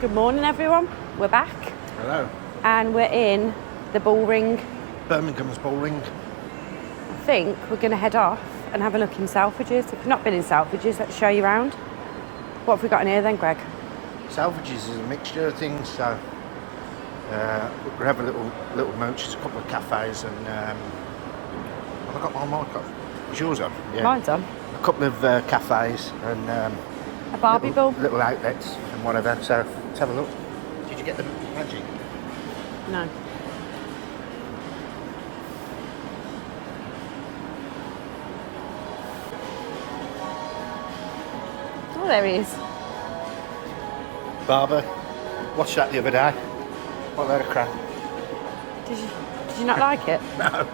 Good morning, everyone. We're back. Hello. And we're in the Bullring. Birmingham's Bullring. I think we're going to head off and have a look in Selfridges. If you've not been in Selfridges, let's show you around. What have we got in here then, Greg? Selfridges is a mixture of things, so we have a little mooch, a couple of cafes, and have I got my mic off? Is yours on? Yeah. Mine's on. A couple of cafes and A Barbie ball. little outlets and whatever. So let's have a look. Did you get the magic? No. Oh, there he is. Barber. Watched that the other day. What a load of crap. Did you not like it? No.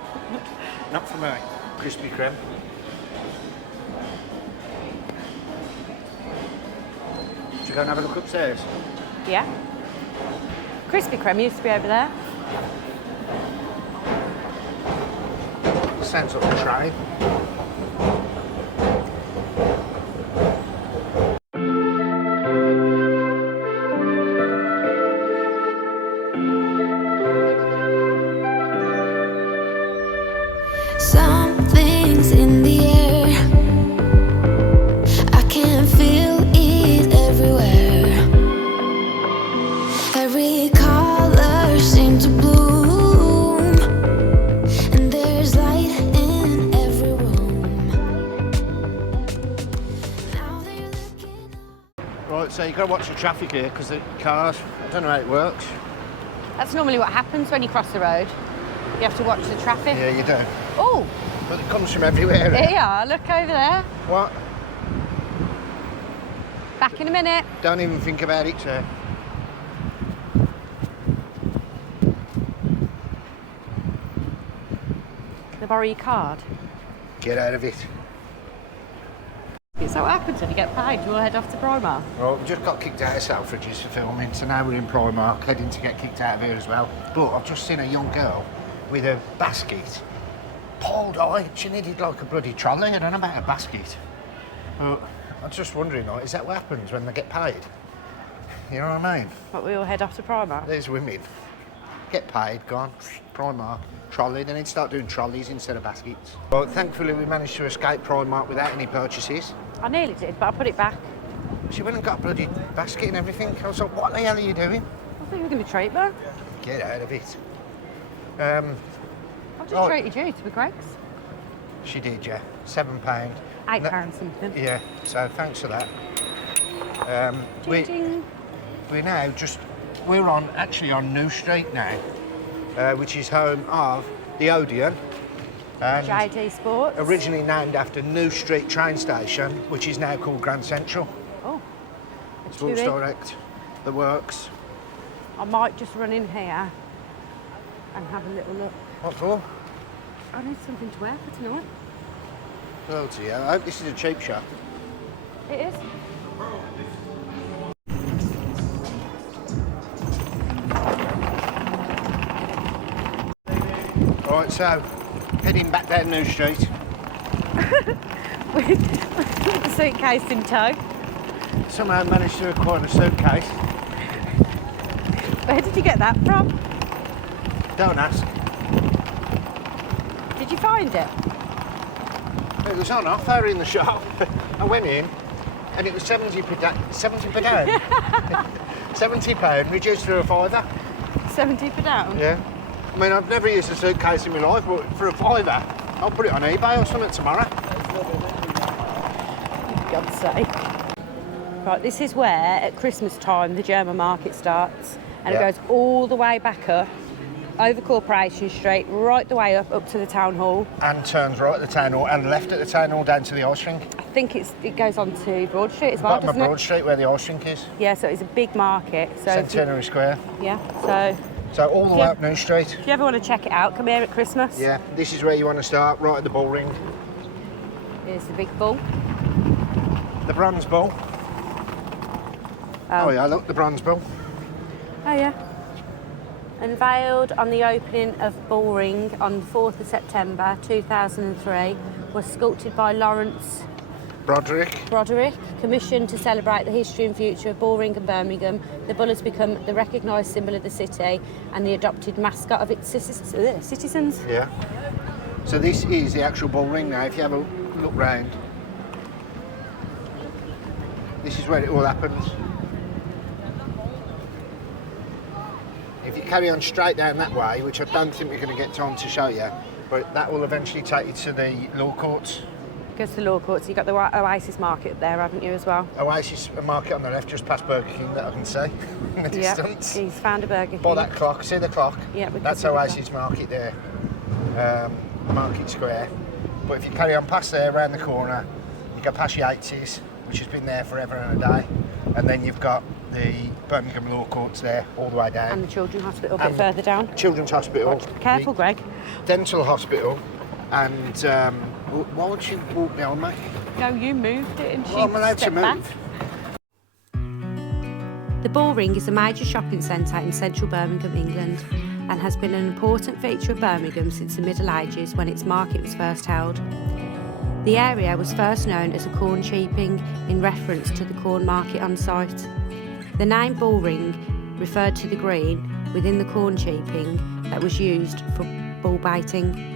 Not for me. Krispy Kreme. Should we go and have a look upstairs? Yeah. Krispy Kreme used to be over there. Sounds like a train. Something's in the air. I can feel it everywhere. Every color seems to bloom, and there's light in every room. Now they're looking up. Right, so you've got to watch the traffic here because the cars, I don't know how it works. That's normally what happens when you cross the road. You have to watch the traffic. Yeah, you do. Oh, But it comes from everywhere. there you are. Look over there. What? Back in a minute. Don't even think about it, sir. Can I borrow your card? Get out of it. So what happens when you get paid? We'll head off to Primark. Well, we just got kicked out of Selfridges for filming, so now we're in Primark, heading to get kicked out of here as well. But I've just seen a young girl with a basket. Pulled eye, she needed like a bloody trolley. I don't know about a basket. But I'm just wondering, like, is that what happens when they get paid? You know what I mean? But we all head off to Primark. There's women. Get paid, gone, Primark, trolley. They need to start doing trolleys instead of baskets. Well, thankfully we managed to escape Primark without any purchases. I nearly did, but I put it back. She went and got a bloody basket and everything. I was like, what the hell are you doing? I think we're going to treat me. Get out of it. I've just Oh. treated you to the Greg's. She did, yeah. £7. £8 something. Yeah, so thanks for that. Ding, ding. We're now we're actually on New Street now, which is home of the Odeon. And JD Sports. originally named after New Street train station, which is now called Grand Central. Oh, a Sports chewy. Direct, the works. I might just run in here and have a little look. What for? I need something to wear for tonight. Oh dear, I hope this is a cheap shop. It is. Right, so heading back down New Street. With the suitcase in tow. Somehow managed to acquire a suitcase. Where did you get that from? Don't ask. Did you find it? It was on offer in the shop. I went in and it was 70 per pound. £70 reduced to a fiver. 70 per down? Yeah. I mean, I've never used a suitcase in my life, but for a fiver, I'll put it on eBay or something tomorrow. For God's sake. Right, this is where at Christmas time the German market starts, and Yeah. it goes all the way back up, over Corporation Street, right the way up to the town hall. And turns right at the town hall and left at the town hall down to the ice rink. I think it goes on to Broad Street as well, Bottom of doesn't Broad it? Street where the ice rink is. Yeah, so it's a big market. So if you- Centenary Square. yeah, so So all the way Yeah. up New Street. if you ever want to check it out, come here at Christmas. Yeah, this is where you want to start, right at the Bullring. Here's the big bull. The Bronze Bull. Oh yeah, look, the Bronze Bull. Oh yeah. Unveiled on the opening of Bullring on the 4th of September 2003, was sculpted by Lawrence Broderick, commissioned to celebrate the history and future of Bullring and Birmingham. The bull has become the recognised symbol of the city and the adopted mascot of its citizens. Yeah. So this is the actual Bullring now. If you have a look round, this is where it all happens. If you carry on straight down that way, which I don't think we're going to get time to show you, but that will eventually take you to the law courts. Goes to the law courts. You've got the Oasis Market up there, haven't you, as well? Oasis Market on the left, just past Burger King, that I can see in the distance. He's found a Burger King. By that clock, see the clock? Yeah, that's Oasis Market there, Market Square. But if you carry on past there, around the corner, you go past Yates's, which has been there forever and a day, and then you've got the Birmingham Law Courts there, all the way down. And the Children's Hospital a bit further down. Children's Hospital. Careful, Greg. Dental Hospital, and why would you walk down, mate? No, you moved it and she Well, I'm allowed to stepped back. move. The Bullring is a major shopping centre in central Birmingham, England, and has been an important feature of Birmingham since the Middle Ages when its market was first held. The area was first known as a corn cheaping in reference to the corn market on site. The name Bullring referred to the green within the corn cheaping that was used for bull baiting.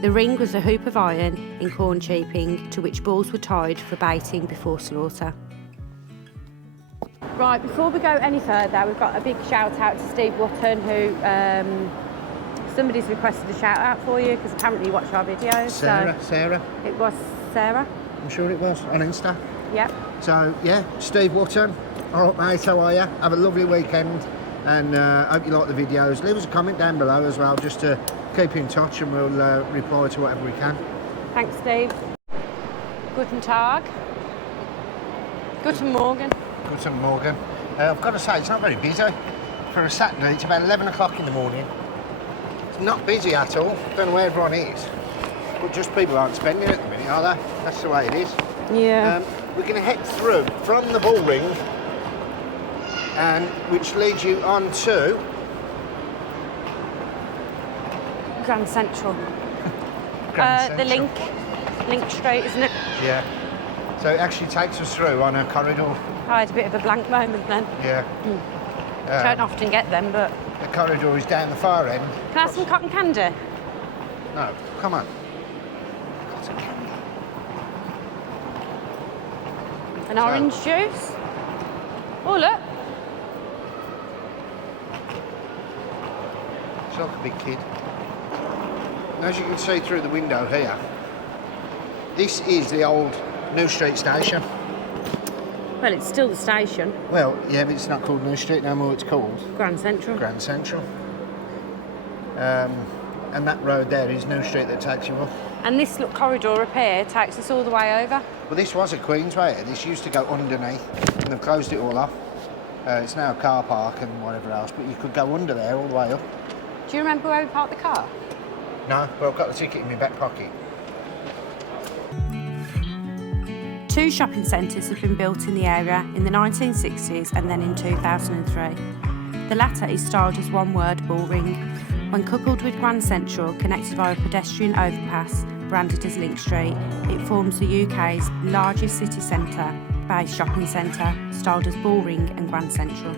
The ring was a hoop of iron in corn cheaping to which bulls were tied for baiting before slaughter. Right, before we go any further, we've got a big shout out to Steve Wotton, who somebody's requested a shout out for you because apparently you watch our videos. Sarah. It was Sarah. I'm sure it was, on Insta. Yep. So, yeah, Steve Wotton. All right, mate, how are you? Have a lovely weekend, and hope you like the videos. Leave us a comment down below as well, just to keep in touch, and we'll reply to whatever we can. Thanks, Steve. Guten Tag. Guten Morgen. Guten Morgen. I've got to say, it's not very busy. For a Saturday, it's about 11 o'clock in the morning. It's not busy at all. Don't know where everyone is. But just people aren't spending at the minute, are they? That's the way it is. Yeah. We're going to head through from the Bullring, and which leads you on to Grand Central. Grand The Central. Link Street, isn't it? Yeah. So it actually takes us through on a corridor. I had a bit of a blank moment then. Yeah. Don't often get them, but... The corridor is down the far end. Can I have some cotton candy? No, come on. Cotton candy. An orange juice? Oh, look. It's like a big kid. And as you can see through the window here, this is the old New Street station. Well, it's still the station. Well, yeah, but it's not called New Street no more, it's called Grand Central. Grand Central. And that road there is New Street that takes you up. And this corridor up here takes us all the way over. Well, this was a Queensway. This used to go underneath, and they've closed it all off. It's now a car park and whatever else, but you could go under there all the way up. Do you remember where we parked the car? No, but I've got the ticket in my back pocket. 2 shopping centres have been built in the area in the 1960s and then in 2003. The latter is styled as one word, Bullring. When coupled with Grand Central, connected via a pedestrian overpass branded as Link Street, it forms the UK's largest city centre-based shopping centre, styled as Bullring and Grand Central.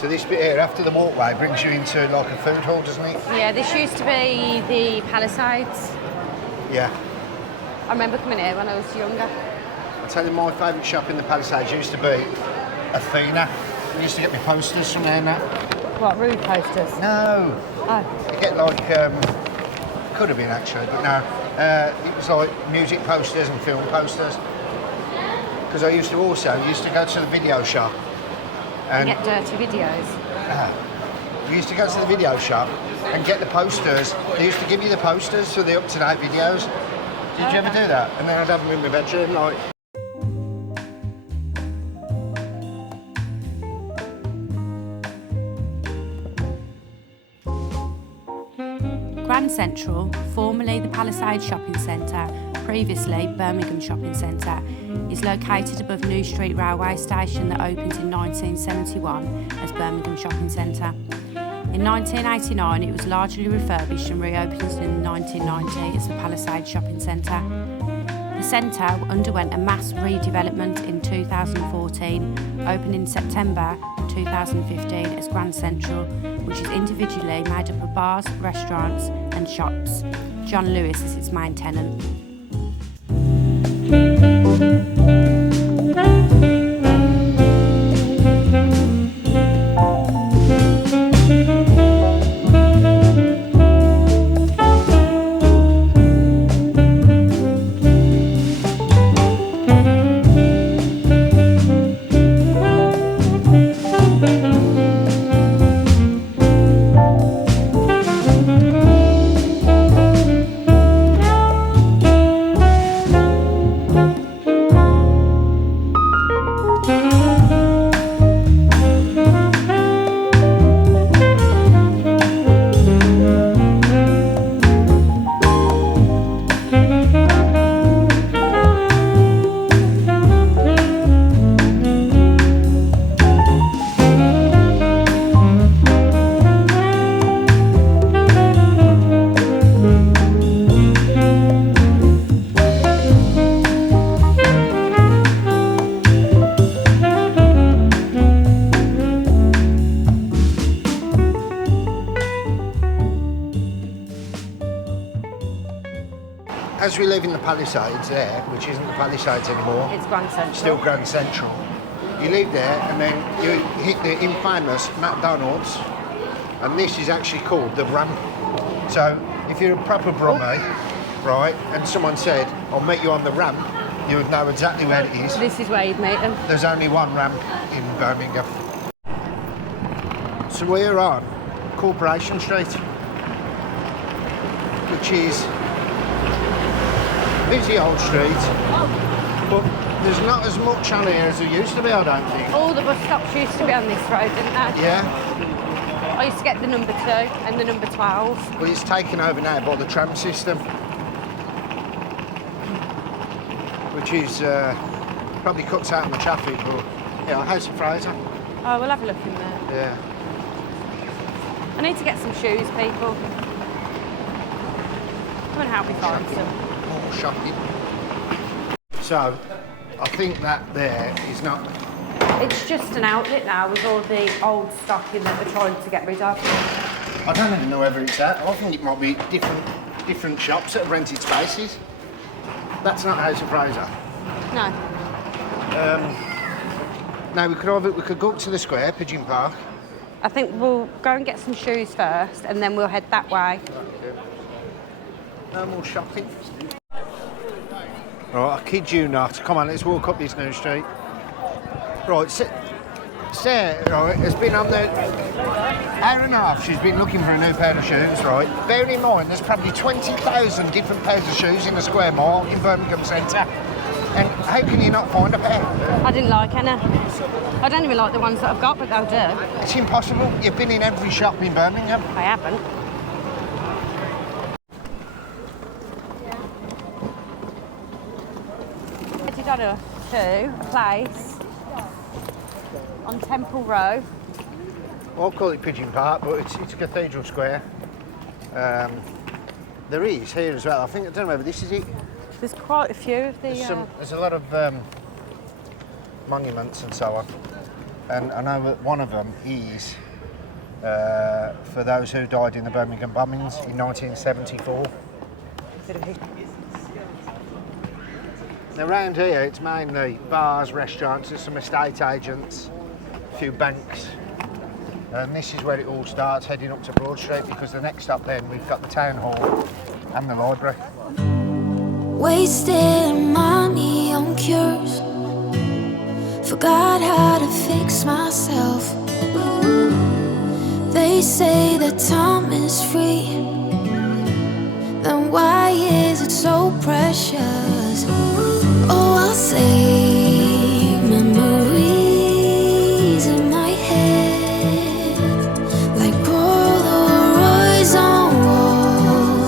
So this bit here, after the walkway, brings you into like a food hall, doesn't it? Yeah, this used to be the Palisades. Yeah. I remember coming here when I was younger. I'll tell you, my favourite shop in the Palisades used to be Athena. I used to get my posters from there and that. What, rude posters? No. Oh. You get like, could have been actually, but no. It was like music posters and film posters. Because I used to go to the video shop. And get dirty videos. We used to go to the video shop and get the posters. They used to give you the posters for the up-to-date videos. Did you ever do that? And then I'd have them in my bedroom, like... Grand Grand Central, formerly the Palisade Shopping Centre, previously Birmingham Shopping Centre, is located above New Street Railway Station that opened in 1971 as Birmingham Shopping Centre. In 1989 it was largely refurbished and reopened in 1990 as the Palisade Shopping Centre. The centre underwent a mass redevelopment in 2014, opened in September 2015 as Grand Central, which is individually made up of bars, restaurants and shops. John Lewis is its main tenant. As we live in the Palisades there, which isn't the Palisades anymore, It's Grand Central. still Grand Central. You leave there and then you hit the infamous McDonald's, and this is actually called the ramp. So if you're a proper Brummie, right, and someone said, I'll meet you on the ramp, you would know exactly where it is. This is where you'd meet them. There's only one ramp in Birmingham. So we're on Corporation Street, which is a busy old street, but there's not as much on here as there used to be, I don't think. All the bus stops used to be on this road, didn't they? Yeah, I used to get the number 2 and the number 12. but it's taken over now by the tram system, which is probably cuts out the traffic, but yeah, House of Fraser. Oh, we'll have a look in there. Yeah. I need to get some shoes, people. Come and help me find some. More shopping. So, I think that there is not. It's just an outlet now with all the old stock in that they're trying to get rid of. I don't even know whether it's that. I think it might be different shops that have rented spaces. That's not House of Fraser. No. Now we could go up to the square, Pigeon Park. I think we'll go and get some shoes first and then we'll head that way. No more shopping. Right, I kid you not. Come on, let's walk up this new street. Right, Sarah, right, has been on the hour and a half. She's been looking for a new pair of shoes, right? Bearing in mind, there's probably 20,000 different pairs of shoes in a square mile in Birmingham Centre. And how can you not find a pair? I didn't like any. I don't even like the ones that I've got, but they'll do. It's impossible. You've been in every shop in Birmingham. I haven't. Headed on to a place on Temple Row. I'll call it Pigeon Park, but it's Cathedral Square. There is here as well. I don't know whether this is it. There's quite a few of the... There's a lot of monuments and so on. And I know that one of them is for those who died in the Birmingham bombings in 1974. Now around here it's mainly bars, restaurants, there's some estate agents, a few banks. And this is where it all starts, heading up to Broad Street, because the next stop then we've got the town hall and the library. Wasting money on cures. Forgot how to fix myself. They say that time is free. Then why is it so precious? Oh, I'll save memories in my head, like Polaroids on walls.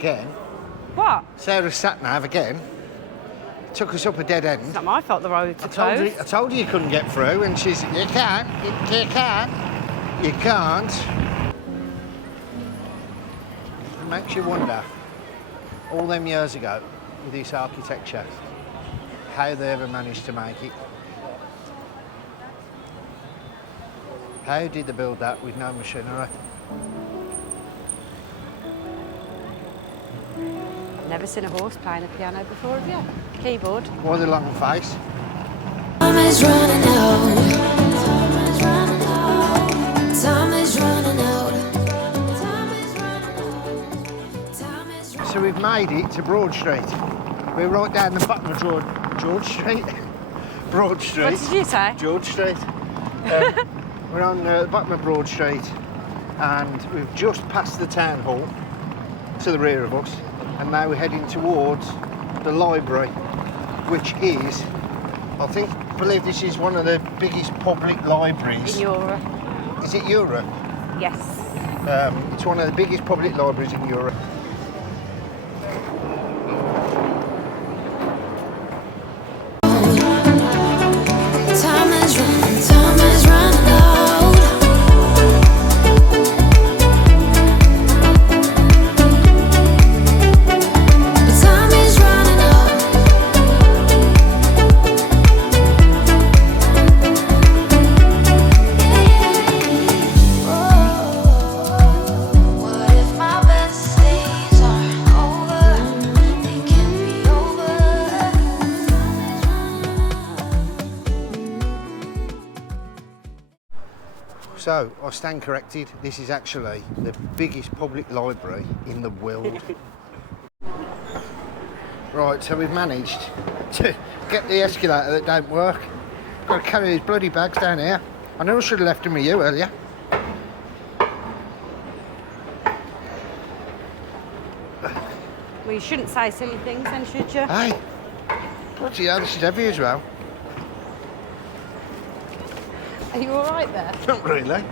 again. What? Sarah's sat-nav again. Took us up a dead end. It's not my fault the roads are I closed. told you you couldn't get through, and she's, you can, you can, you can't. It makes you wonder, all them years ago, with this architecture, how they ever managed to make it. How did they build that with no machinery? Never seen a horse playing a piano before, have you? Keyboard. Why the long face? Time is running out. Time is running out. Time is running out. Time is running out. Time is running out. So we've made it to Broad Street. We're right down the bottom of George Street. Broad Street. What did you say? George Street. We're on the bottom of Broad Street, and we've just passed the town hall to the rear of us, and now we're heading towards the library, which is, I believe this is one of the biggest public libraries. In Europe. Is it Europe? Yes. It's one of the biggest public libraries in Europe. Time is running out. Time is running out. What if my best days aren't over? They can be over. So, I stand corrected, this is actually the biggest public library in the world. Right, so we've managed to get the escalator that don't work. Got to carry these bloody bags down here. I know I should have left them with you earlier. Well, you shouldn't say silly things then, should you? Hey, bloody hell, this is heavy as well. Are you all right there? Not really.